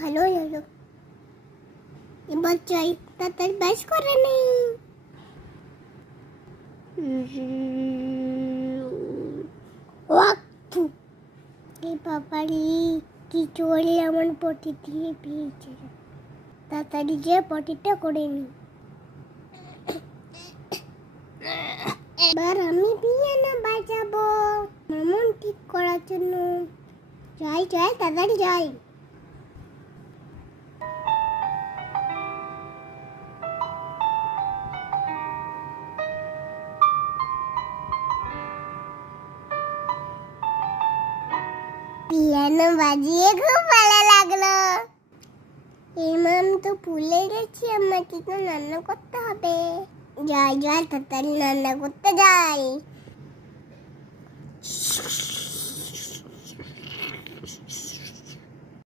ভালোই হলো। এবার চাই তাড়াতাড়ি ব্যাস করে নেই। এই বাবারি কি চলে এমন পটি দিয়ে পেয়েছে। তাড়াতাড়ি যে পটিটা করে নি। এবার আমি পিয়ানো বাজাবো মন ঠিক করার জন্য। যাই তাড়াতাড়ি যাই। পিয়ানো বাজিয়ে খুব ভালো লাগলো। এমাম তো ভুলে গেছি, আমাকে তো রান্না করতে হবে। যাই তাড়াতাড়ি রান্না করতে যাই।